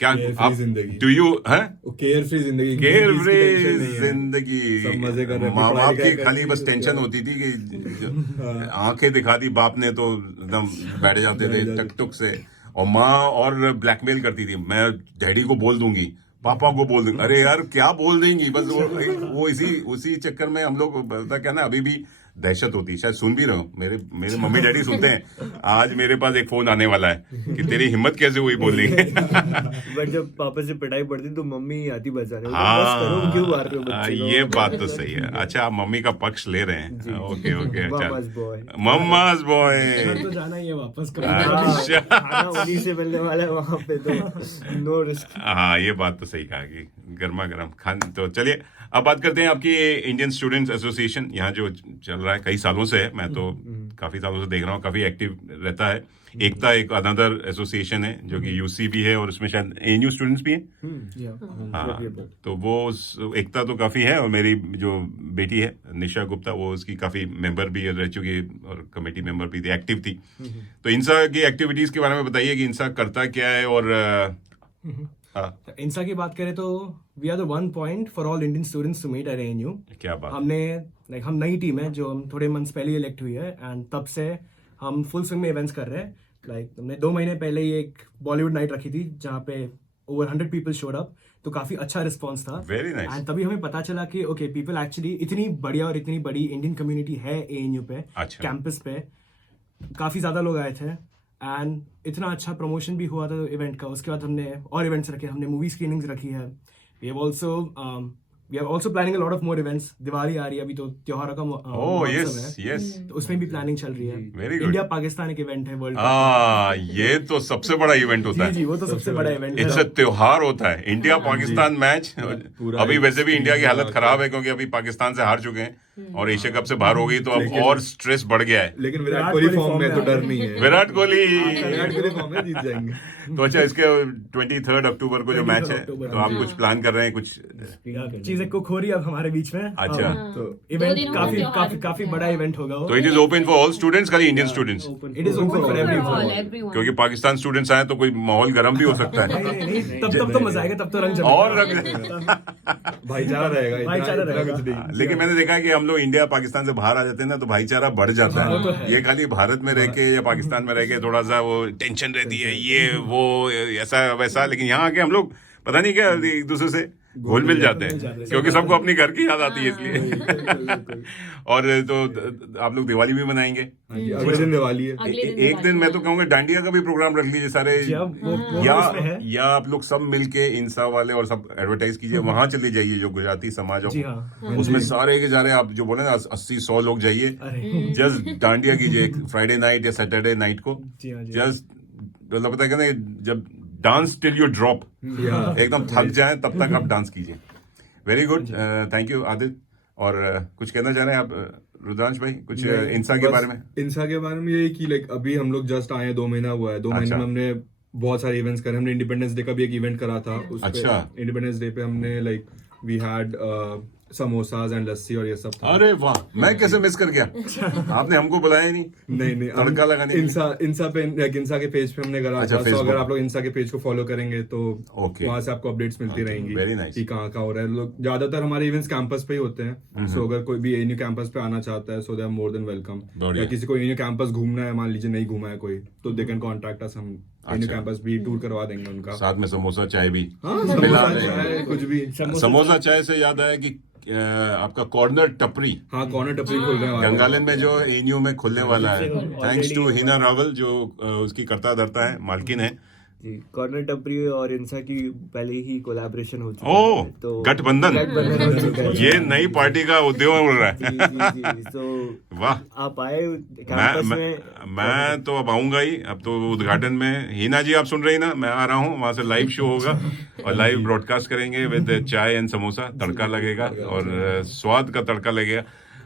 क्या आप डू यू है केयर फ्री जिंदगी, केयर फ्री जिंदगी, सब मजे कर रहे हैं। माँ बाप की खाली बस टेंशन होती थी कि आंखें दिखा दी बाप ने तो एकदम बैठ जाते थे टक टुक से। और माँ और ब्लैकमेल करती थी, मैं डैडी को बोल दूंगी, पापा को बोल दूंगी। अरे यार क्या बोल देंगी, बस वो उसी चक्कर में हम लोग, क्या ना, अभी भी दहशत होती है। शायद सुन भी रहे हो, मेरे मम्मी डैडी सुनते हैं। आज मेरे पास एक फोन आने वाला है कि तेरी हिम्मत कैसे हुई बोलने की। बट जब पापा से पिटाई पड़ती तो मम्मी आती बचाने, बस करो, क्यों मार रहे हो बच्चे को? ये बात तो सही है। अच्छा, आप मम्मी का पक्ष ले रहे हैं, ओके ओके। मम्मा's boy। मम्मा's boy। घर तो जाना ही है वापस अच्छा। खाना उन्हीं से मिलने वाला है वहाँ पे, तो नो रिस्क। हाँ, ये बात तो सही कहा कि गर्मा गर्म खान। तो चलिए अब बात करते हैं आपकी इंडियन स्टूडेंट्स एसोसिएशन, यहाँ जो चल रहा है कई सालों से है, मैं तो काफी सालों से देख रहा हूँ, काफी एक्टिव रहता है। एकता एक अनदर एसोसिएशन है जो कि यूसी भी है और उसमें शायद ANU स्टूडेंट्स भी हैं। हाँ, तो वो एकता तो काफी है। और मेरी जो बेटी है निशा गुप्ता, वो उसकी काफी मेंबर भी रह चुकी और कमेटी मेंबर भी थी, एक्टिव थी। तो इंसा की एक्टिविटीज के बारे में बताइए कि इंसा करता क्या है। और इंसा की बात करें तो we are the one point for all Indian students to meet at ANU। क्या बात। हमने हम नई टीम है जो हम थोड़े मंथ्स पहले इलेक्ट हुई है, एंड तब से हम फुल स्विंग में इवेंट्स कर रहे हैं। हमने 2 महीने पहले ही एक बॉलीवुड नाइट रखी थी जहाँ पे ओवर 100 पीपल शोड अप, तो काफी अच्छा रिस्पॉन्स था। Very nice. एंड तभी हमें पता चला कि ओके, पीपल एक्चुअली, इतनी बढ़िया और इतनी बड़ी इंडियन कम्युनिटी है ANU पे, कैंपस पे काफी ज्यादा लोग आए थे, एंड इतना अच्छा प्रमोशन भी हुआ था इवेंट का। उसके बाद हमने और इवेंट्स रखे, हमने मूवी स्क्रीनिंग्स रखी है। We have also we are also planning a lot of more events. Diwali आ रही है, अभी तो त्योहारों का ओह मौसम यस है, यस, तो उसमें भी प्लानिंग चल रही है. Very good. इंडिया पाकिस्तान एक इवेंट है वर्ल्ड ये तो सबसे बड़ा इवेंट होता जी है. वो तो सबसे बड़ा इवेंट इट्स है. अ त्योहार होता है. India Pakistan match. पूरा अभी एक वैसे भी इंडिया की हालत खराब है क्योंकि अभी पाकिस्तान से हार चुके हैं और एशिया कप से बाहर हो गई, तो अब और स्ट्रेस बढ़ गया है. लेकिन विराट विराट कोहली कोहली फॉर्म में form तो में डर है। नहीं है. विराट कोहली. विराट कोहली फॉर्म में जीत जाएंगे. तो अच्छा, इसके 23 अक्टूबर को जो 23 मैच है, अक्टूबर, तो आप कुछ प्लान कर रहे हैं कुछ? चीजें कुक हो रही है अब हमारे बीच में. अच्छा. तो इवेंट दिनों का काफी त्योहार काफी है। काफी बड़ा इवेंट होगा वो. तो it is open for all students, खाली Indian students? It is open for everyone. everyone. क्योंकि पाकिस्तान स्टूडेंट्स आए तो कोई माहौल गर्म भी हो सकता है. नहीं, तब तो मजा आएगा, तब तो रंग और जमेगा. भाईचारा रहेगा. भाईचारा इतना रहेगा. कुछ नहीं. लेकिन मैंने देखा है कि हम लोग इंडिया पाकिस्तान से बाहर आ जाते हैं ना, तो भाईचारा बढ़ जाता वो तो है. है. ये खाली भारत में रह के या पाकिस्तान में रह के थोड़ा सा वो टेंशन रहती है, ये वो ऐसा वैसा. लेकिन यहाँ आके हम लोग पता नहीं क्या एक दूसरे से घुल मिल जाते हैं, क्योंकि सबको अपनी घर की याद आती है इसलिए. और तो आप लोग दिवाली भी मनाएंगे? हाँ जी, अगले दिन दिवाली है. अगले दिन एक दिन मैं तो कहूँगा डांडिया का भी प्रोग्राम रख लीजिए सारे. जी, अब वो या उसमें है. या आप लोग सब मिलके इंस्टा वाले और सब एडवर्टाइज कीजिए, वहां चले जाइए जो गुजराती समाज जी हो, हाँ. उसमें सारे के सारे आप जो बोले ना 80-100 लोग जाइए, अरे जस्ट डांडिया कीजिए फ्राइडे नाइट या सैटरडे नाइट को. जी हाँ, जी. जस्ट मतलब पता है कि जब डांस टिल यू ड्रॉप, एकदम थक जाए तब तक आप डांस कीजिए. Very good, thank you Aditya. और कुछ कहना चाह रहे हैं आप रुद्रांश भाई, कुछ इंस्टा के बस बारे में? इंस्टा के बारे में यही कि लाइक अभी हम लोग जस्ट आए हैं, 2 महीना हुआ है. 2 महीने अच्छा. में हमने बहुत सारे इवेंट्स करे. हमने इंडिपेंडेंस डे का भी एक इवेंट करा था. उस पे अच्छा. इंडिपेंडेंस डे पे हमने like we had samosas and lassi और ये सब था. अरे वाह, मैं कैसे मिस कर गया? आपने हमको बुलाया ही नहीं. नहीं तड़का लगाने के लिए? इंस्टा पे इंस्टा के पेज पे हमने करा अच्छा, था. तो Facebook. अगर आप लोग इंस्टा के पेज को फॉलो करेंगे तो Okay. वहां से आपको अपडेट्स मिलती रहेंगी very nice. कि कहाँ कहाँ हो रहा है. लोग ज्यादातर हमारे इवेंट्स कैंपस पे ही होते हैं. सो अगर कोई भी एएनयू कैंपस पे आना चाहता है, so they are more than welcome. बढ़िया. या किसी को एएनयू कैंपस घूमना है, मान लीजिए नहीं घूमा है कोई, तो दे कैन कॉन्टैक्ट अस. हम एएनयू अच्छा. कैंपस भी टूर करवा देंगे उनका. साथ में समोसा चाय भी. हाँ, मिला समोसा, देंगे. चाय, कुछ भी. समोसा चाय से याद आया कि आपका कॉर्नर टपरी हाँ, कॉर्नर टपरी खोल रहे हैं. गंगालन में जो एन्यू में खुलने वाला है, थैंक्स टू हिना रावल जो उसकी करता धरता है, मालकिन है. जी, कॉर्नर टपरी और इंसा की पहले ही कोलैबोरेशन हो चुका ओह, है, तो गठबंधन. हो चुका है. ये नई पार्टी का उद्योग हो रहा जी, है. जी, जी. तो वाह. आप आए कैंपस में. मैं तो अब आऊंगा ही. अब तो उद्घाटन में हिना जी आप सुन रही ना, मैं आ रहा हूँ. वहां से लाइव शो होगा और लाइव ब्रॉडकास्ट करेंगे विद चाय एंड समोसा. तड़का लगेगा और स्वाद का तड़का लगेगा.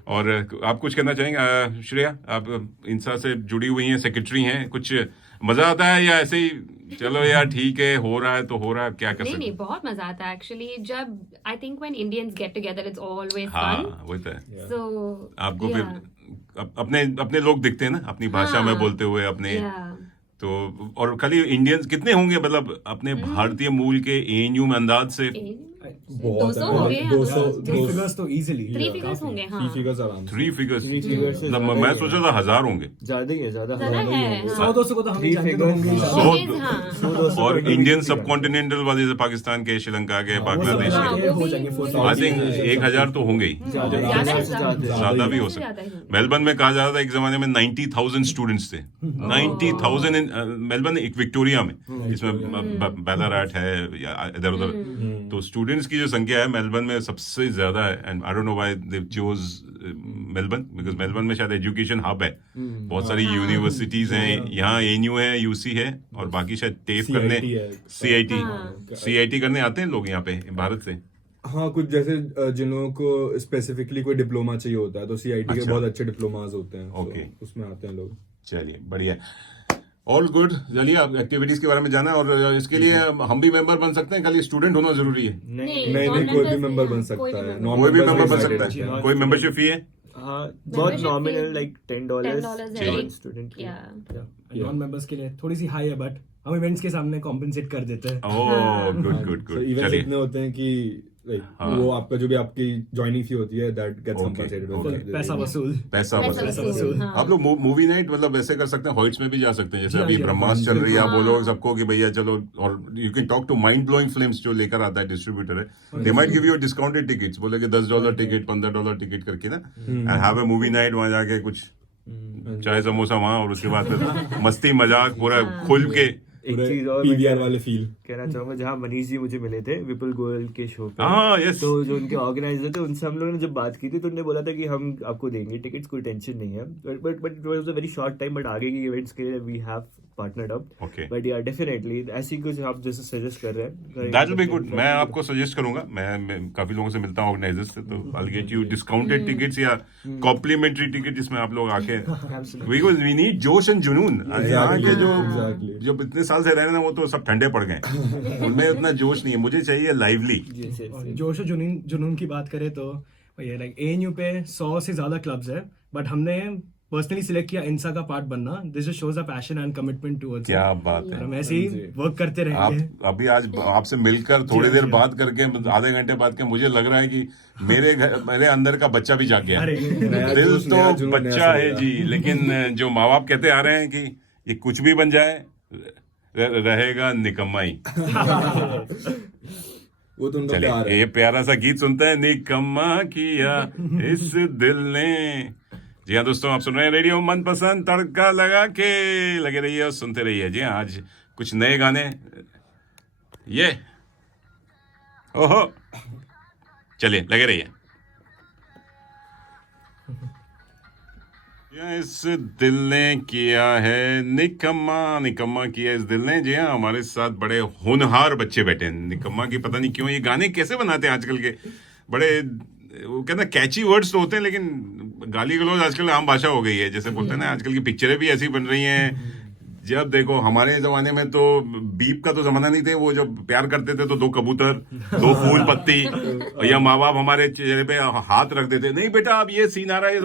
और आप कुछ कहना चाहेंगे श्रेया? आप इंस्टा से जुड़ी हुई हैं, सेक्रेटरी हैं. कुछ मजा आता है या ऐसे ही चलो यार ठीक है, हो रहा है तो हो रहा है, क्या कर नहीं सकते नहीं, हैं? बहुत मजा आता है एक्चुअली. जब I think when Indians get together it's always हाँ, फन. वही तो है. सो आपको फिर अपने अपने लोग दिखते हैं ना, अपनी भाषा में बोलते हुए अपने. तो और खाली इंडियंस कितने होंगे, मतलब अपने भारतीय मूल के एएनयू में अंदाज से? 200 हो गए हैं. 200 3 फिगर्स तो इजीली. 3 फिगर्स होंगे. हाँ, 3 फिगर्स आराम से. 3 फिगर्स. Three figures से मतलब मैं सोचा था 1000 होंगे. ज्यादा ही है, ज़्यादा ज्यादा है. 100-200 को तो हम Three जानते तो figures. होंगे ही. सौ- It is, हाँ. 100-200 और तो इंडियन भी सब कॉन्टिनेंटल वाले जैसे पाकिस्तान के, श्रीलंका के, बांग्लादेश हाँ, के, वो हो भी- जाएंगे वो 4,000. आई थिंक 1000 तो होंगे ही. ज्यादा ज्यादा है, ज्यादा भी हो ज्यादा ही सकता. होंगे. मेलबर्न में कहा जाता था एक जमाने में 90,000 स्टूडेंट्स थे. 90,000 इन मेलबर्न, एक विक्टोरिया में, जिसमें बैलाराट है या इधर उधर. तो स्टूडेंट्स की जो संख्या है मेलबर्न में सबसे ज्यादा है. And I don't know why they chose Melbourne, because Melbourne में शायद एजुकेशन हब है. बहुत सारी यूनिवर्सिटीज हैं यहाँ. एएनयू है, यूसी है और बाकी शायद टेफ करने, CIT है. सीआईटी करने आते हैं लोग यहाँ पे भारत से. हाँ, कुछ जैसे जिन लोगों को स्पेसिफिकली कोई डिप्लोमा चाहिए होता है तो सीआईटी के अच्छा. बहुत अच्छे डिप्लोमास होते हैं. Okay. तो उसमें आते हैं लोग. चलिए बढ़िया, ऑल गुड. चलिए आप एक्टिविटीज के बारे में जाना है और इसके लिए हम भी मेंबर बन सकते हैं, खाली स्टूडेंट होना जरूरी है? नहीं, कोई भी मेंबर बन सकता है. कोई भी मेंबर बन सकता invited है. कोई मेंबरशिप फी है? हाँ, बहुत Membership nominal, fee like $10 $10 student की. नॉन मेंबर्स के लिए थोड़ी सी हाई है, बट हम इवेंट्स के सामने कॉम्पेंसेट कर देते हैं. Oh good good So good. Events चलिए इतने होते हैं कि लाइक हाँ. वो आपका जो भी आपकी ज्वाइनिंग फी होती है that gets Okay, compensated. okay. पैसा वसूल. पैसा पैसा वसूल. वसूल, हाँ. आप लोग मूवी नाइट मतलब ऐसे कर सकते हैं, हॉइट्स में भी जा सकते हैं जैसे जी, अभी जी, ब्रह्मास्त्र चल रही है. आप हाँ. बोलो सबको कि भैया चलो, और you can talk to mind blowing films जो लेकर आता है डिस्ट्रीब्यूटर है. They might give you discounted tickets, बोले कि $10 टिकट, $15 टिकट करके ना, and have a movie night. वहां जाके कुछ चाय समोसा वहां और उसके बाद फिर मस्ती मजाक पूरा खुल के एक चीज और पीवीआर वाले फील कहना चाहूंगा, जहाँ मनीष जी मुझे मिले थे विपुल गोयल के शो पे, हाँ, yes. तो जो उनके ऑर्गेनाइजर थे उनसे हम लोगों ने जब बात की थी तो उन्होंने बोला था कि हम आपको देंगे टिकट्स, कोई टेंशन नहीं है, but it was a very short time, but आगे की इवेंट्स के लिए we have partnered up, Okay. But yeah definitely ऐसी कुछ आप जैसे सजेस्ट कर रहे हैं दैट विल बी गुड। मैं आपको सजेस्ट करूंगा, मैं काफी लोगों से मिलता हूँ ऑर्गेनाइजर्स से, तो I get you discounted tickets या कॉम्प्लीमेंट्री टिकट जिसमें आप लोग आके, बिकॉज वी नीड जोश एंड जुनून। यहाँ के जो इतने साल से रह रहे हैं वो तो सब ठंडे पड़ गए, उनमें उतना जोश नहीं है, मुझे चाहिए लाइवली। और जोश और जुनून की बात करें तो ये लाइक एएनयू पे 100 से ज्यादा क्लब्स है, बट हमने पर्सनली सिलेक्ट किया इंसा का पार्ट बनना। This just shows a passion and commitment towards. क्या बात है। हम ऐसे ही वर्क करते रहेंगे। आप अभी आज आपसे मिलकर थोड़ी देर बात करके, आधे घंटे बाद के, मुझे लग रहा है कि मेरे अंदर का बच्चा भी जाग गया। दिल तो बच्चा है जी, लेकिन जो माँ बाप कहते आ रहे हैं कि ये कुछ भी बन जाए रहेगा निकम्मा ही। वो तो उनका चलिए प्यार है। ये प्यारा सा गीत सुनते हैं, निकम्मा किया इस दिल ने। जी हाँ दोस्तों, आप सुन रहे हैं रेडियो मनपसंद, तड़का लगा के लगे रहिए और सुनते रहिए। जी हाँ, आज कुछ नए गाने, ये ओहो, चलिए लगे रहिए। इस दिल ने किया है निकम्मा किया इस दिल ने। जी हाँ, हमारे साथ बड़े होनहार बच्चे बैठे हैं। निकम्मा की पता नहीं क्यों ये गाने कैसे बनाते हैं आजकल के, बड़े वो कहते हैं कैची वर्ड्स तो होते हैं, लेकिन गाली गलौज आजकल आम भाषा हो गई है। जैसे बोलते हैं ना, आजकल की पिक्चरें भी ऐसी बन रही हैं। जब देखो, हमारे जमाने में तो बीप का तो जमाना नहीं थे, वो जब प्यार करते थे तो 2 कबूतर, 2 फूल पत्ती, या माँ बाप हमारे चेहरे पे हाथ रख देते, नहीं बेटा अब ये सीन आ रहा है,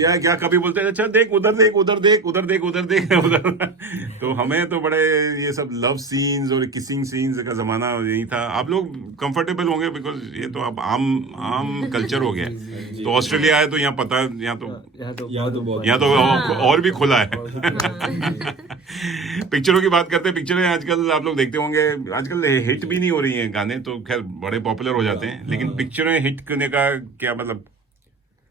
या क्या कभी बोलते हैं, अच्छा देख उधर देख उधर देख उधर देख उधर देख उधर। तो हमें तो बड़े ये सब लव सीन्स और किसिंग सीन्स का जमाना यही था। आप लोग कंफर्टेबल होंगे बिकॉज ये तो अब आम कल्चर हो गया। तो ऑस्ट्रेलिया है तो यहाँ पता, यहाँ तो और भी खुला है। पिक्चरों की बात करते हैं, पिक्चरें आजकल आप लोग देखते होंगे, आजकल हिट भी नहीं हो रही हैं। गाने तो खैर बड़े पॉपुलर हो जाते हैं, लेकिन पिक्चरें हिट करने का क्या मतलब,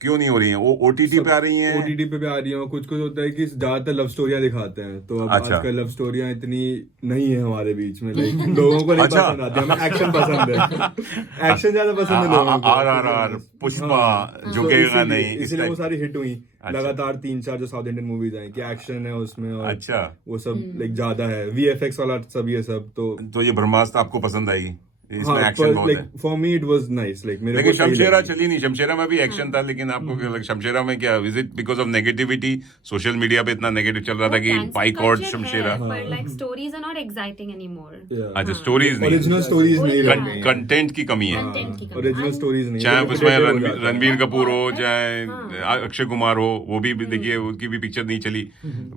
क्यों नहीं हो रही हैं? वो ओटीटी पे आ रही हैं, ओटीटी पे भी आ रही हैं। कुछ होता है कि ज्यादातर लव स्टोरियां दिखाते हैं, तो अब अच्छा। आजकल लव स्टोरियां इतनी नहीं है हमारे बीच में, लाइक लोगों को नहीं अच्छा। पसंद आती, हमें एक्शन पसंद है। एक्शन ज्यादा पसंद है लोगों को। RRR, पुष्पा, झुकेगा नहीं, इस इसलिए वो टाइप। सारी हिट हुई। अच्छा। लगातार 3-4 जो साउथ इंडियन मूवीज आई कि एक्शन है उसमें, और अच्छा, वो सब लाइक ज्यादा है, VFX वाला सब, ये सब तो ये ब्रह्मास्त्र आपको पसंद आएगी? इसमें हाँ, एक्शन बहुत है, like for me it was nice, like मेरे लेकिन को सही शमशेरा लगी। चली नहीं। शमशेरा में भी एक्शन था, लेकिन आपको क्या लगा शमशेरा में? क्या is it because of negativity? Social media पे इतना नेगेटिव चल रहा था कि boycott Shamshera. but like stories are not exciting anymore. Yeah. अच्छा, स्टोरीज नहीं, ओरिजिनल स्टोरीज नहीं Con- लग रही हैं। कंटेंट की कमी है। Content की कमी। ओरिजिनल स्टोरीज नहीं, चाहे तो उसमें repetitive हो जाता है। रणबीर कपूर हो, चाहे अक्षय कुमार हो, वो भी देखिए उनकी भी पिक्चर नहीं चली।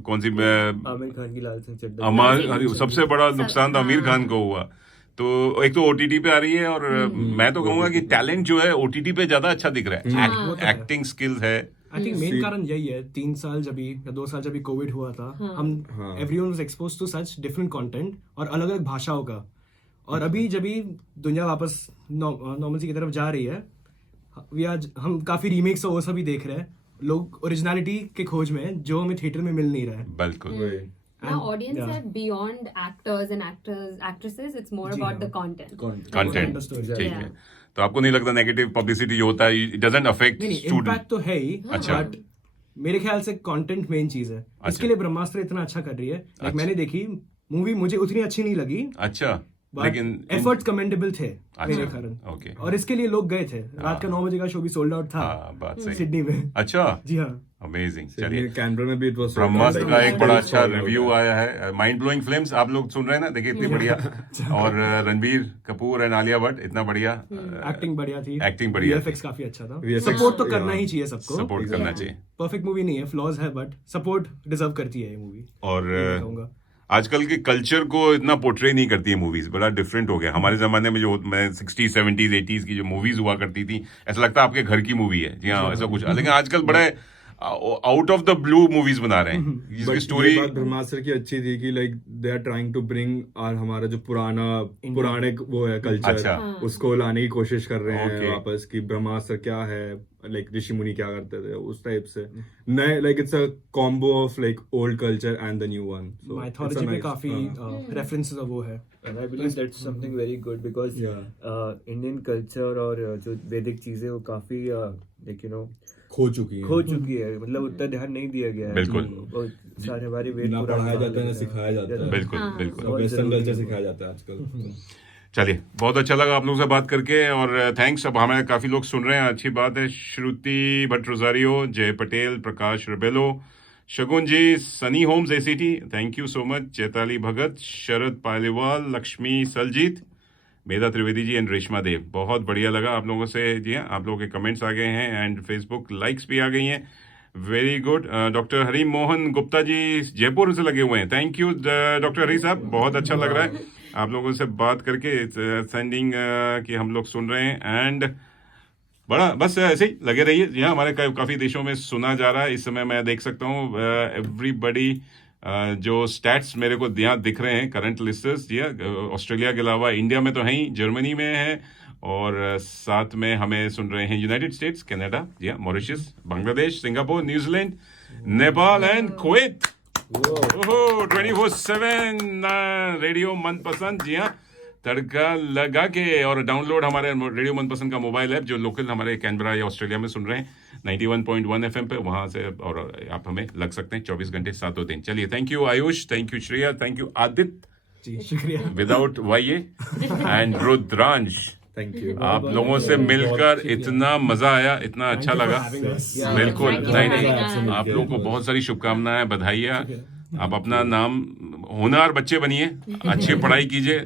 कौन सी आमिर खान की लाल सिंह चड्ढा। अमर, सबसे बड़ा नुकसान तो आमिर खान को हुआ। तो एक तो ओटीटी पे आ रही है, और मैं तो कहूंगा कि टैलेंट जो है ओटीटी पे ज्यादा अच्छा दिख रहा है। एक्टिंग स्किल्स है। आई थिंक मेन कारण यही है, 3 साल जब भी या 2 साल जब भी कोविड हुआ था, हम everyone was exposed to such different content और अलग अलग भाषाओं का। और अभी जब भी दुनिया वापस नॉर्मलसी की तरफ जा रही है, हम काफी रीमेक्स और वो सब भी देख रहे हैं। लोग ओरिजिनलिटी के खोज में हैं, जो हमें थिएटर में मिल नहीं रहा है। बिल्कुल। Now audience are beyond actors and actresses. It's more about the content. Content, Understood, ठीक yeah. है। तो आपको नहीं लगता नेगेटिव पब्लिसिटी जो होता है, इट डजंट अफेक्ट नहीं, स्टूडेंट? इम्पैक्ट तो है ही, अच्छा। बट मेरे ख्याल से कंटेंट मेन चीज है। इसके लिए ब्रह्मास्त्र इतना अच्छा कर रही है। अच्छा। मैंने देखी मूवी, मुझे उतनी अच्छी नहीं लगी, अच्छा, बट लेकिन एफर्ट्स कमेंडेबल थे अच्छा, मेरे कारण। ओके। और इसके लिए लोग गए थे। रात का 9 बजे का शो भी सोल्ड आउट था हाँ, बात सही। सिडनी में। अच्छा, जी हाँ। अमेजिंग। चलिए, कैनबरा में भी इट वाज ब्रह्मास्त्र का एक बड़ा अच्छा रिव्यू आया है, माइंड ब्लोइंग फिल्म्स। आप लोग सुन रहे हैं ना, देखिए इतनी बढ़िया। और रणबीर कपूर एंड आलिया भट्ट, इतना बढ़िया एक्टिंग बढ़िया थी, एक्टिंग बढ़िया VFX काफी अच्छा था। VFX सपोर्ट तो करना ही चाहिए सबको। सपोर्ट करना चाहिए। परफेक्ट मूवी नहीं है, फ्लॉज है, बट सपोर्ट डिजर्व करती है ये मूवी। और कहूंगा आजकल के कल्चर को इतना पोर्ट्रे नहीं करती है मूवीज, बड़ा डिफरेंट हो गया। हमारे जमाने में जो मैं 60s 70s 80s की जो मूवीज हुआ करती थी, ऐसा लगता है आपके घर की मूवी है। जी हाँ, ऐसा कुछ। लेकिन आजकल बड़ा out of the blue movies बना रहे हैं जिसकी बट स्टोरी। ये बात ब्रह्मास्त्र की अच्छी थी कि like they are trying to bring और हमारा जो पुराने वो है कल्चर, अच्छा। उसको लाने की कोशिश कर रहे Okay. हैं वापस कि ब्रह्मास्त्र क्या है, लाइक ऋषि मुनि क्या करते थे उस टाइप से नए, like it's a combo of like old culture and the new one. Mythology में काफी रेफरेंसेस वो है। And I believe that's something very good because Indian culture और जो वैदिक चीजें वो काफी like you know खो चुकी खो चुकी है, मतलब उतना ध्यान नहीं दिया गया है। बिल्कुल। और सारे हमारे वेद ना पुराण पढ़ाया जाता है ना वाले सिखाया जाता है। बिल्कुल बिल्कुल। वेस्टर्न कल्चर सिखाया जाता है आजकल। चलिए, बहुत अच्छा लगा आप लोगों से बात करके और थैंक्स। अब हमें काफी लोग सुन रहे हैं, अच्छी बात है। श्रुति Bhatt Rosario, Jay Patel, Prakash Rebelo, Shagun ji, Sunny Holmes ACT, thank you so much. Chaitali Bhagat, Sharad Paliwal, Lakshmi Saljit, Medha Trivedi ji and Reshma Dev. बहुत बढ़िया लगा आप लोगों से जी। आप लोगों के कमेंट्स आ गए हैं एंड फेसबुक लाइक्स भी आ गई हैं। Very good. Doctor Hari Mohan Gupta ji Jaipur से लगे हुए हैं, थैंक यू डॉक्टर हरी साहब, बहुत अच्छा लग रहा है आप लोगों से बात करके। सेंडिंग कि हम लोग सुन रहे हैं एंड बड़ा बस ऐसे ही लगे रहिए। जी हाँ, हमारे काफी देशों में सुना जा रहा है इस समय। मैं देख सकता हूँ एवरीबडी जो स्टैट्स मेरे को यहाँ दिख रहे हैं, करंट लिस्टर्स जी हाँ, ऑस्ट्रेलिया के अलावा इंडिया में तो है ही, जर्मनी में है और साथ में हमें सुन रहे हैं यूनाइटेड स्टेट्स, कनाडा जी हाँ, Mauritius, Bangladesh, Singapore, New Zealand, Nepal and Kuwait. 24/7 radio मनपसंद जी हाँ, तड़का लगा के। और डाउनलोड हमारे रेडियो मनपसंद का मोबाइल ऐप जो लोकल हमारे कैनबरा या ऑस्ट्रेलिया में सुन रहे हैं 91.1 FM पे, वहां से और आप हमें लग सकते हैं 24 घंटे 7 दिन। चलिए, thank you Ayush, thank you Shreya, thank you Aditya, ji शुक्रिया। विदाउट वाइए एंड रुद्रांश। Thank you. आप लोगों से मिलकर इतना मजा आया, इतना अच्छा लगा। बिल्कुल, Thank you नहीं for नहीं, having us. आप लोगों को बहुत सारी शुभकामनाएं, बधाइयाँ। आप अपना नाम होनहार बच्चे बनिए, अच्छी पढ़ाई कीजिए,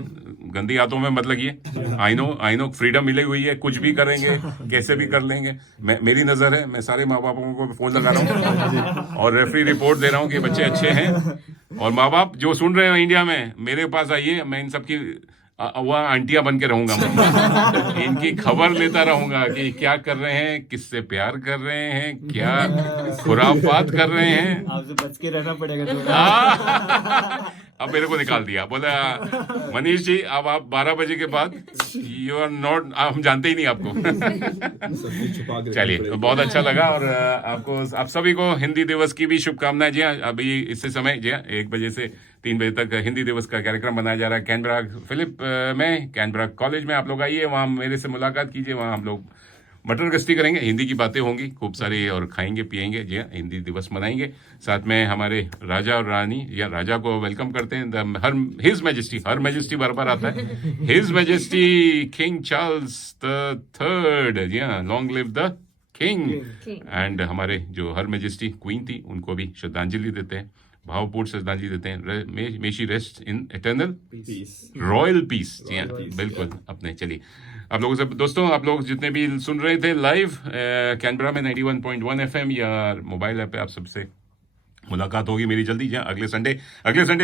गंदी आदतों में मत लगिए। आई नो फ्रीडम मिली हुई है, कुछ भी करेंगे, कैसे भी कर लेंगे। मेरी नजर है, मैं सारे माँ बापों को फोन लगा रहा हूँ और रेफरी रिपोर्ट दे रहा हूँ कि बच्चे अच्छे हैं। और माँ बाप जो सुन रहे हैं इंडिया में, मेरे पास आइए, मैं इन सबकी वह आंटियां बन के रहूंगा। मैं इनकी खबर लेता रहूंगा कि क्या कर रहे हैं, किससे प्यार कर रहे हैं, क्या खुराफात कर रहे हैं। आपसे बच के रहना पड़ेगा थोड़ा। अब मेरे को निकाल दिया, बोला मनीष जी अब आप 12 बजे के बाद यू आर नॉट, हम जानते ही नहीं आपको। छुपा के चलिए, तो बहुत अच्छा लगा और आपको आप सभी को हिंदी दिवस की भी शुभकामनाएं। जी हाँ, अभी इसी समय जी हाँ 1 बजे से 3 बजे तक हिंदी दिवस का कार्यक्रम मनाया जा रहा है कैनबरा फिलिप में, कैनबरा कॉलेज में। आप लोग आइए, वहाँ मेरे से मुलाकात कीजिए, वहाँ हम लोग मटर गश्ती करेंगे, हिंदी की बातें होंगी खूब सारी और खाएंगे पिएंगे जी हाँ, हिंदी दिवस मनाएंगे। साथ में हमारे राजा और रानी या राजा को वेलकम करते हैं, हिज मैजेस्टी, हर मैजेस्टी बार बार आता है, his majesty king Charles the third जी हाँ, long live the king. And हमारे जो हर मैजेस्टी क्वीन थी, उनको भी श्रद्धांजलि देते हैं, भावपूर्ण श्रद्धांजलि देते हैं। May she rest in eternal royal peace जी हाँ, बिल्कुल अपने। चलिए, आप लोगों से दोस्तों, आप लोग जितने भी सुन रहे थे लाइव कैनबरा में 91.1 FM या मोबाइल ऐप पे, आप सबसे मुलाकात होगी मेरी जल्दी जी हाँ, अगले संडे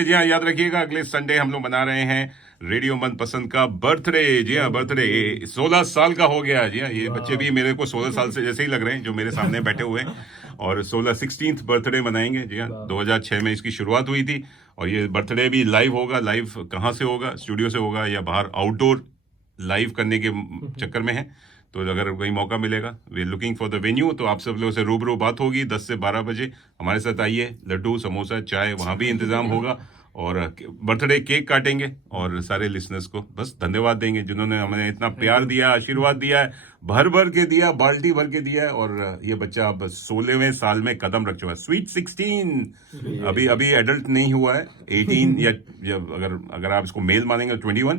जी हाँ, याद रखिएगा अगले संडे हम लोग मना रहे हैं रेडियो मनपसंद का बर्थडे जी हाँ, बर्थडे 16 साल का हो गया जी हाँ। ये बच्चे भी मेरे को 16 साल से जैसे ही लग रहे हैं जो मेरे सामने बैठे हुए हैं, और 16th बर्थडे मनाएंगे जी हाँ। 2006 में इसकी शुरुआत हुई थी और ये बर्थडे भी लाइव होगा। लाइव कहाँ से होगा, स्टूडियो से होगा या बाहर आउटडोर लाइव करने के चक्कर में है, तो अगर कोई मौका मिलेगा, we are looking for the venue, तो आप सब लोगों से रूबरू बात होगी 10 से 12 बजे। हमारे साथ आइए, लड्डू समोसा चाय वहाँ भी इंतजाम होगा और बर्थडे केक काटेंगे और सारे लिसनर्स को बस धन्यवाद देंगे जिन्होंने हमें इतना प्यार दिया, आशीर्वाद दिया है, भर के दिया, बाल्टी भर के दिया है। और ये बच्चा अब 16वें साल में कदम रख चुका है, स्वीट 16, अभी एडल्ट नहीं हुआ है, 18 या अगर आप इसको मेल मानेंगे 21,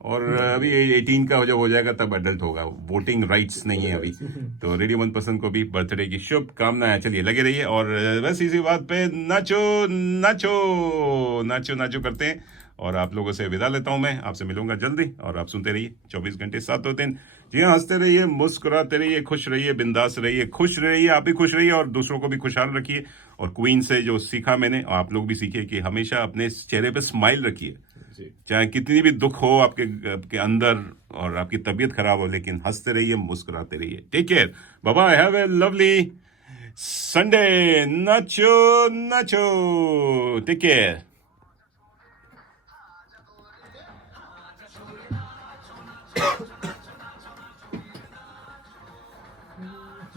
और अभी 18 का जब हो जाएगा तब एडल्ट होगा, वोटिंग राइट्स नहीं है अभी। तो रेडियो मनपसंद को भी बर्थडे की शुभकामनाएं। चलिए, लगे रहिए और बस इसी बात पे नाचो नाचो नाचो नाचो करते हैं और आप लोगों से विदा लेता हूं मैं, आपसे मिलूंगा जल्दी और आप सुनते रहिए 24 घंटे 7 दिन जी हाँ। हंसते रहिए, मुस्कुराते रहिए, खुश रहिए, बिंदास रहिए, खुश रहिए, आप भी खुश रहिए और दूसरों को भी खुशहाल रखिए। और क्वीन से जो सीखा मैंने, आप लोग भी सीखिए कि हमेशा अपने चेहरे पे स्माइल रखिए, चाहे कितनी भी दुख हो आपके अंदर और आपकी तबीयत खराब हो, लेकिन हंसते रहिए, मुस्कुराते रहिए। Take care, bye bye, have a lovely Sunday, Nacho. Take care.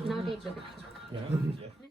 Now take the picture. Yeah.